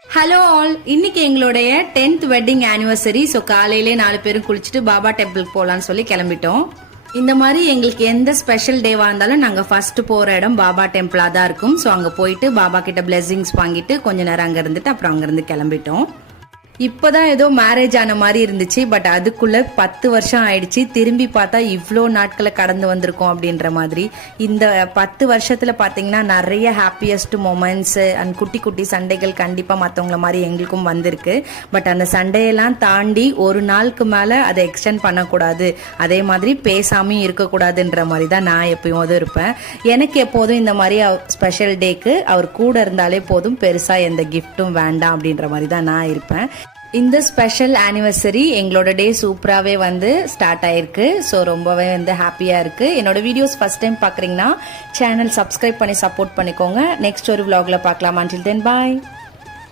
Hello all, இன்னைக்கு எங்களுடைய 10th wedding anniversary. So காலையிலே 4 பேரும் குளிச்சுட்டு பாபா டெம்பிளுக்கு போகலான்னு சொல்லி கிளம்பிட்டோம். இந்த மாதிரி எங்களுக்கு எந்த ஸ்பெஷல் டேவா இருந்தாலும் நாங்கள் ஃபர்ஸ்ட் போகிற இடம் பாபா டெம்பிளாக தான் இருக்கும். ஸோ அங்கே போயிட்டு பாபா கிட்ட பிளெஸிங்ஸ் வாங்கிட்டு கொஞ்ச நேரம் அங்கே இருந்துட்டு அப்புறம் அங்கேருந்து கிளம்பிட்டோம். இப்போதான் ஏதோ மேரேஜ் ஆன மாதிரி இருந்துச்சு. பட் அதுக்குள்ள 10 வருஷம் ஆயிடுச்சு. திரும்பி பார்த்தா இவ்வளோ நாட்களை கடந்து வந்திருக்கோம் அப்படின்ற மாதிரி. இந்த 10 வருஷத்துல பார்த்தீங்கன்னா நிறைய ஹாப்பியஸ்ட் மொமெண்ட்ஸ் அண்ட் குட்டி குட்டி சண்டைகள் கண்டிப்பா மற்றவங்கள மாதிரி எங்களுக்கும் வந்திருக்கு. பட் அந்த சண்டையெல்லாம் தாண்டி ஒரு நாளுக்கு மேல அதை எக்ஸ்டெண்ட் பண்ணக்கூடாது, அதே மாதிரி பேசாமையும் இருக்கக்கூடாதுன்ற மாதிரி தான் நான் எப்பயும் இருப்பேன். எனக்கு எப்போதும் இந்த மாதிரி ஸ்பெஷல் டேக்கு அவர் கூட இருந்தாலே போதும், பெருசா எந்த கிஃப்ட்டும் வேண்டாம் அப்படின்ற மாதிரி தான் நான் இருப்பேன். இந்த ஸ்பெஷல் ஆனிவர்சரி எங்களோட டே சூப்பராகவே ஸ்டார்ட் ஆயிருக்கு. ஸோ ரொம்பவே ஹாப்பியாக இருக்குது. என்னோட வீடியோஸ் ஃபர்ஸ்ட் டைம் பார்க்குறீங்கன்னா சேனல் சப்ஸ்கிரைப் பண்ணி சப்போர்ட் பண்ணிக்கோங்க. நெக்ஸ்ட் ஒரு vlogல பார்க்கலாம். until then bye.